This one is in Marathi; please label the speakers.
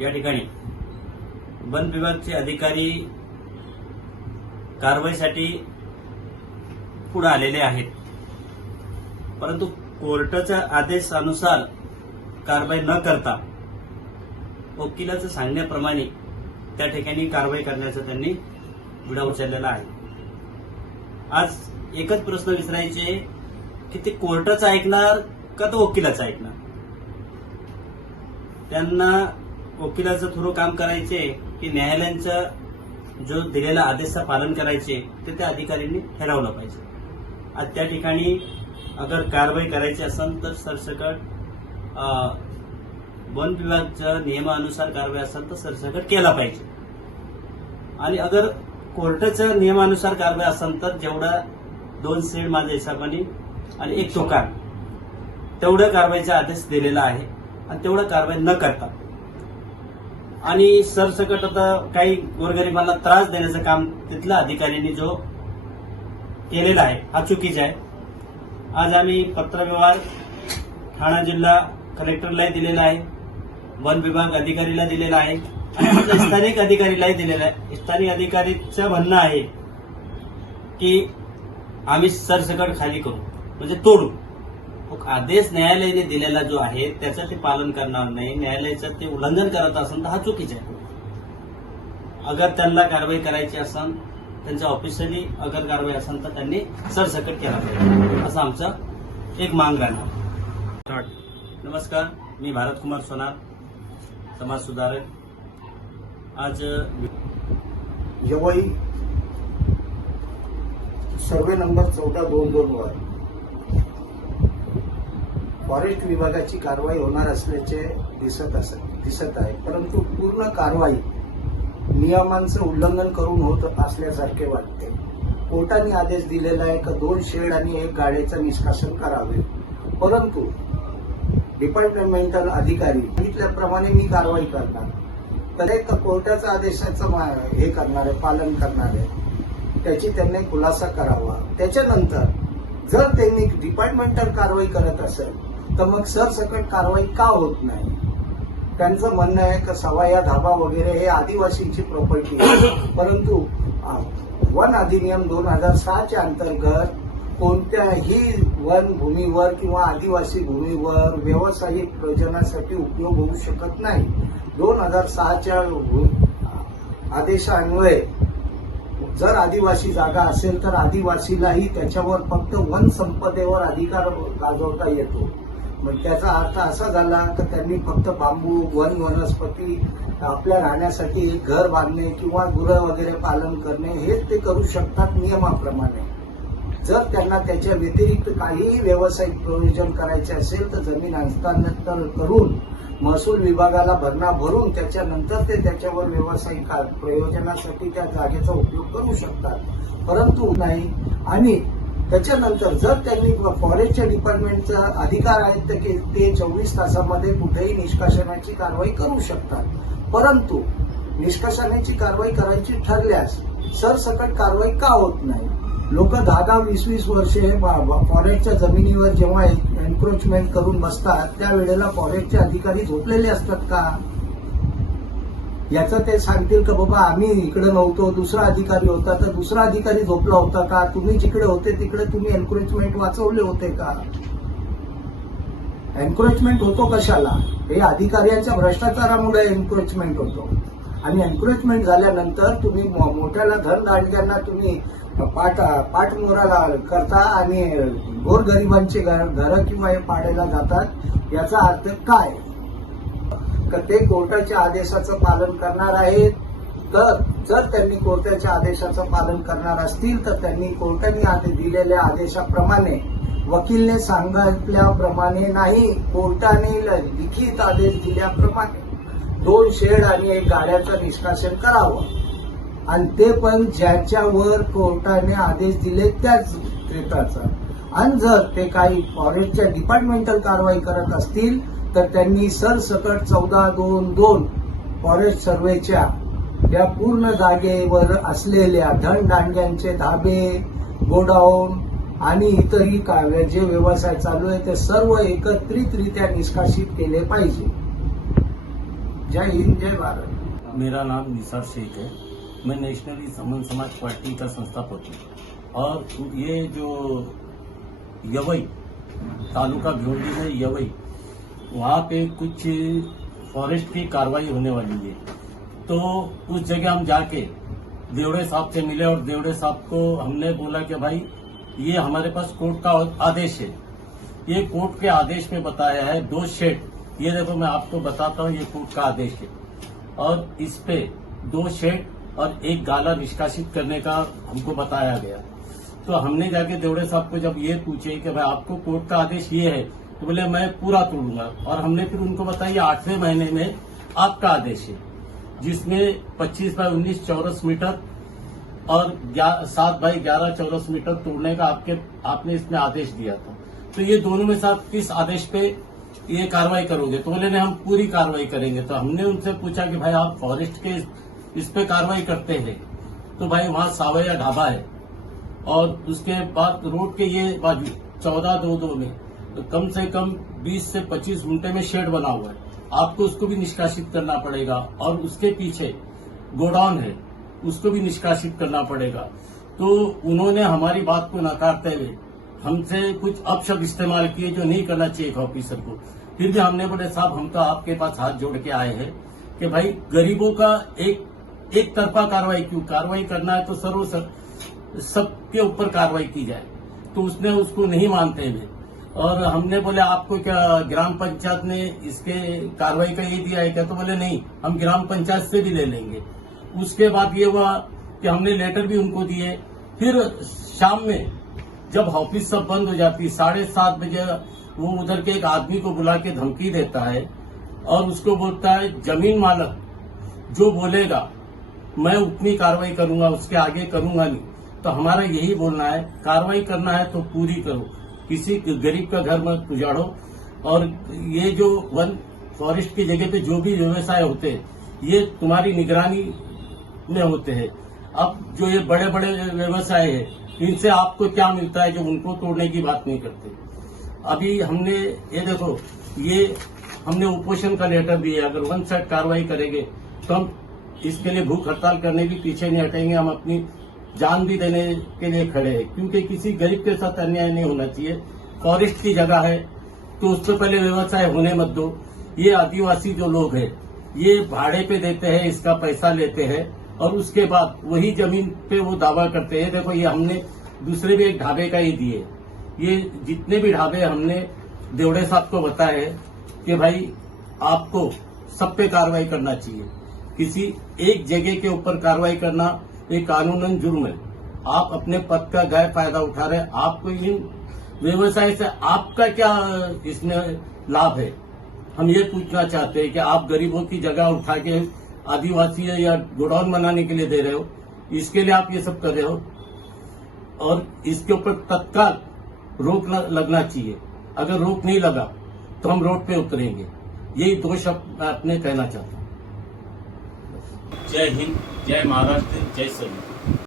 Speaker 1: या ठिकाणी. वन विभागचे अधिकारी कारवाईसाठी पुढे आलेले आहेत. परंतु कोर्टाच्या आदेशानुसार कारवाई न करता वकिलाचं सांगण्याप्रमाणे त्या ठिकाणी कारवाई करण्याचा त्यांनी विडा उचललेला आहे. आज एकच प्रश्न विचारायचे की ते कोर्टाचं ऐकणार का तो वकिलाचं ऐकणार? त्यांना वकिलाचं थ्रू काम करायचे की न्यायालयांचा जो दिलेला आदेशचं पालन करायचे ते त्या अधिकाऱ्यांनी ठरवलं पाहिजे. आज त्या ठिकाणी अगर कारवाई करायची असेल तर सरसकट वन विभागच्या नियमानुसार कारवाई असेल तर सरसकट केला पाहिजे. आणि अगर कोर्टाच्या नियमानुसार कारवाई असेल तर जेवढा दोन सीड माझ्या हिशोबाने आणि एक दुकान तेवढ्या कारवाईचा आदेश दिलेला आहे आणि तेवढं कारवाई न करता. आणि सरसकट आता काही गोरगरिबांना त्रास देण्याचं काम तिथल्या अधिकाऱ्यांनी जो केलेला आहे हा चुकीचा आहे. आज आम्ही पत्रव्यवहार ठाणा जिल्हा कलेक्टरलाही दिलेला आहे वन विभाग अधिकारीला दिलेला आहे आणि स्थानिक अधिकारीलाही दिलेला आहे. स्थानिक अधिकारीचं म्हणणं आहे की आम्ही सरसकट खाली करू म्हणजे तोडू. मग आदेश न्यायालयाने दिलेला जो आहे त्याचं ते पालन करणार नाही. न्यायालयाचं ते उल्लंघन करत असेल तर हा चुकीचा आहे. अगर त्यांना कारवाई करायची असेल त्यांच्या ऑफिसली अगर कारवाई असेल तर त्यांनी सरसकट केला पाहिजे. असं आमचं एक मांग राहणार. नमस्कार मी भारत कुमार सोनार समाज सुधारक. आज
Speaker 2: जवळ सर्वे नंबर चौदा दोन दोन वर फॉरेस्ट विभागाची कारवाई होणार असल्याचे दिसत अस दिसत आहे. परंतु पूर्ण कारवाई नियमांचं उल्लंघन करून होत असल्यासारखे वाटते. कोर्टाने आदेश दिलेला आहे का दोन शेड आणि एक गाडीचं निष्कासन करावे. परंतु डिपार्टमेंटल अधिकारी सांगितल्याप्रमाणे मी कारवाई करणार तर एक तर कोर्टाच्या आदेशाचं हे करणार आहे पालन करणार आहे. त्याची त्यांनी खुलासा करावा. त्याच्यानंतर जर त्यांनी डिपार्टमेंटल कारवाई करत असेल तर मग सरसकट कारवाई का होत नाही? त्यांचं म्हणणं आहे का सवाया धाबा वगैरे हे आदिवासींची प्रॉपर्टी आहे. परंतु वन अधिनियम दोन हजार सहाच्या अंतर्गत कोणत्याही वन भूमीवर किंवा आदिवासी भूमीवर व्यावसायिक प्रयोजनासाठी उपयोग होऊ शकत नाही. दोन हजार सहाच्या आदेशान्वये जर आदिवासी जागा असेल तर आदिवासीलाही त्याच्यावर फक्त वन संपदेवर अधिकार गाजवता येतो. मग त्याचा अर्थ असा झाला तर त्यांनी फक्त बांबू वन वनस्पती आपल्या राहण्यासाठी एक घर बांधणे किंवा गुरं वगैरे पालन करणे हेच ते करू शकतात नियमाप्रमाणे. जर त्यांना त्याच्या व्यतिरिक्त काहीही व्यावसायिक प्रयोजन करायचे असेल तर जमीन हस्तांतर करून महसूल विभागाला भरणा भरून त्याच्यानंतर ते त्याच्यावर व्यावसायिक प्रयोजनासाठी त्या जागेचा उपयोग करू शकतात. परंतु नाही. आणि त्याच्यानंतर जर त्यांनी फॉरेस्टच्या डिपार्टमेंटचा अधिकार आहेत तर की ते चोवीस तासामध्ये कुठेही निष्कासनाची कारवाई करू शकतात. परंतु निष्कासनाची कारवाई करायची ठरल्यास सरसकट कारवाई का होत नाही? लोक दहा दहा वीस वीस वर्षे फॉरेस्टच्या जमिनीवर जेव्हा एन्क्रोचमेंट करून बसतात त्यावेळेला फॉरेस्टचे अधिकारी झोपलेले असतात का? याचं ते सांगतील का बाबा आम्ही इकडे नव्हतो दुसरा अधिकारी होता तर दुसरा अधिकारी झोपला होता का? तुम्ही जिकडे होते तिकडे तुम्ही एन्करेजमेंट वाचवले होते का? एन्करेजमेंट होतो कशाला? हे अधिकाऱ्यांच्या भ्रष्टाचारामुळे एन्करेजमेंट होतो. आणि एन्करेजमेंट झाल्यानंतर तुम्ही मो- मोठ्याला धनदांडग्यांना तुम्ही पाठ पाठमोराला करता आणि गोरगरिबांचे घर किंवा हे पाडायला जातात. याचा अर्थ काय? आहे ते कोर्टाच्या आदेशाचं पालन करणार आहेत. तर जर त्यांनी कोर्टाच्या आदेशाचं पालन करणार असतील तर त्यांनी कोर्टाने आदे- दिलेल्या आदेशाप्रमाणे वकीलने सांगितल्याप्रमाणे नाही कोर्टाने लिखित आदेश दिल्याप्रमाणे दोन शेड आणि एक गाड्याचं निष्कासन करावं. आणि ते पण ज्याच्यावर कोर्टाने आदेश दिले त्याच क्षेत्राचा आणि जर ते काही फॉरेस्टच्या डिपार्टमेंटल कारवाई करत असतील तर त्यांनी सरसकट चौदा दोन दोन फॉरेस्ट सर्वेच्या या पूर्ण जागेवर असलेल्या धनदांड्यांचे धाबे गोडाऊन आणि इतरही काय जे व्यवसाय चालू आहे ते सर्व एकत्रितरित्या निष्कासित केले पाहिजे. जय हिंद जय भारत.
Speaker 3: मेरा नाम निसार शेख है। मैं नेशनली समन समाज पार्टी का संस्थापक हूँ। और ये जो यवई तालुका भिवंडी में यवई वहाँ पे कुछ फॉरेस्ट की कार्रवाई होने वाली है। तो उस जगह हम जाके देवड़े साहब से मिले और देवड़े साहब को हमने बोला कि भाई, ये हमारे पास कोर्ट का आदेश है। ये कोर्ट के आदेश में बताया है, दो शेड ये देखो, मैं आपको बताता हूँ, ये कोर्ट का आदेश है। और इस पे दो शेड और एक गाला निष्कासित करने का हमको बताया गया। तो हमने जाके देवड़े साहब को जब ये पूछे कि भाई, आपको कोर्ट का आदेश ये है तो बोले, मैं पूरा तोड़ूँगा। और हमने फिर उनको बताया, आठवें महीने में आपका आदेश है, जिसमें 25 बाय 19 चौरस मीटर और सात बाई ग्यारह चौरस मीटर तोड़ने का आपके, आपने इसमें आदेश दिया था। तो ये दोनों में साथ किस आदेश पे ये कार्रवाई करोगे? तो बोले हम पूरी कार्रवाई करेंगे। तो हमने उनसे पूछा कि, भाई, आप फॉरेस्ट के इस- पे कार्रवाई करते हैं? तो भाई, वहाँ सावैया ढाबा है और उसके बाद रोड के ये बाजू, चौदह दो दो में कम से कम 20 से 25 घंटे में शेड बना हुआ है। आपको उसको भी निष्कासित करना पड़ेगा और उसके पीछे गोडाउन है, उसको भी निष्कासित करना पड़ेगा। तो उन्होंने हमारी बात को नकारते हुए हमसे कुछ अपशब्द इस्तेमाल किए जो नहीं करना चाहिए ऑफिसर को। फिर भी हमने बोले, साहब, हम तो आपके पास हाथ जोड़ के आए हैं कि भाई, गरीबों का एक एक तरफा कार्रवाई क्यों, कार्रवाई करना है तो सर्व सबके ऊपर कार्रवाई की जाए। तो उसने उसको नहीं मानते हुए और हमने बोले, आपको क्या ग्राम पंचायत ने इसके कार्रवाई का ये दिया है क्या? तो बोले, नहीं, हम ग्राम पंचायत से भी ले लेंगे। उसके बाद ये हुआ कि हमने लेटर भी उनको दिए। फिर शाम में जब ऑफ़िस सब बंद हो जाती, साढ़े सात बजे वो उधर के एक आदमी को बुला के धमकी देता है और उसको बोलता है, ज़मीन मालक, जो बोलेगा, मैं उतनी कार्रवाई करूँगा, उसके आगे करूँगा नहीं। तो हमारा यही बोलना है, कार्रवाई करना है तो पूरी करो। किसी गरीब का घर मत उजाड़ो। और ये जो वन फॉरेस्ट की जगह पे जो भी व्यवसाय होते हैं, ये तुम्हारी निगरानी में होते हैं। अब जो ये बड़े बड़े व्यवसाय है, इनसे आपको क्या मिलता है जो उनको तोड़ने की बात नहीं करते? अभी हमने, ये देखो, ये हमने उपोषण का लेटर दिया अगर वन साइड कार्रवाई करेंगे तो हम इसके लिए भूख हड़ताल करने भी पीछे नहीं हटेंगे। हम अपनी जान भी देने के लिए खड़े हैं, क्योंकि किसी गरीब के साथ अन्याय नहीं होना चाहिए। फॉरेस्ट की जगह है तो उससे पहले व्यवसाय होने मत दो। ये आदिवासी जो लोग हैं, ये भाड़े पे देते हैं, इसका पैसा लेते हैं, और उसके बाद वही ज़मीन पे वो दावा करते हैं, देखो ये हमने दूसरे भी एक ढाबे का ही दिए। ये जितने भी ढाबे हमने देवड़े साहब को बताए कि भाई, आपको सब पे कार्रवाई करना चाहिए। किसी एक जगह के ऊपर कार्रवाई करना ये कानूनन जुर्म है। आप अपने पद का गैर फ़ायदा उठा रहे आपको इन व्यवसाय से आपका क्या, इसमें लाभ है? हम ये पूछना चाहते हैं कि आप गरीबों की जगह उठा के आदिवासी या गोडाउन बनाने के लिए दे रहे हो, इसके लिए आप ये सब कर रहे हो। और इसके ऊपर तत्काल रोक लगना चाहिए। अगर रोक नहीं लगा तो हम रोड पे उतरेंगे। यही दो शब्द मैं अपने कहना चाहता हूँ। जय हिंद जय महाराष्ट्र जय सभी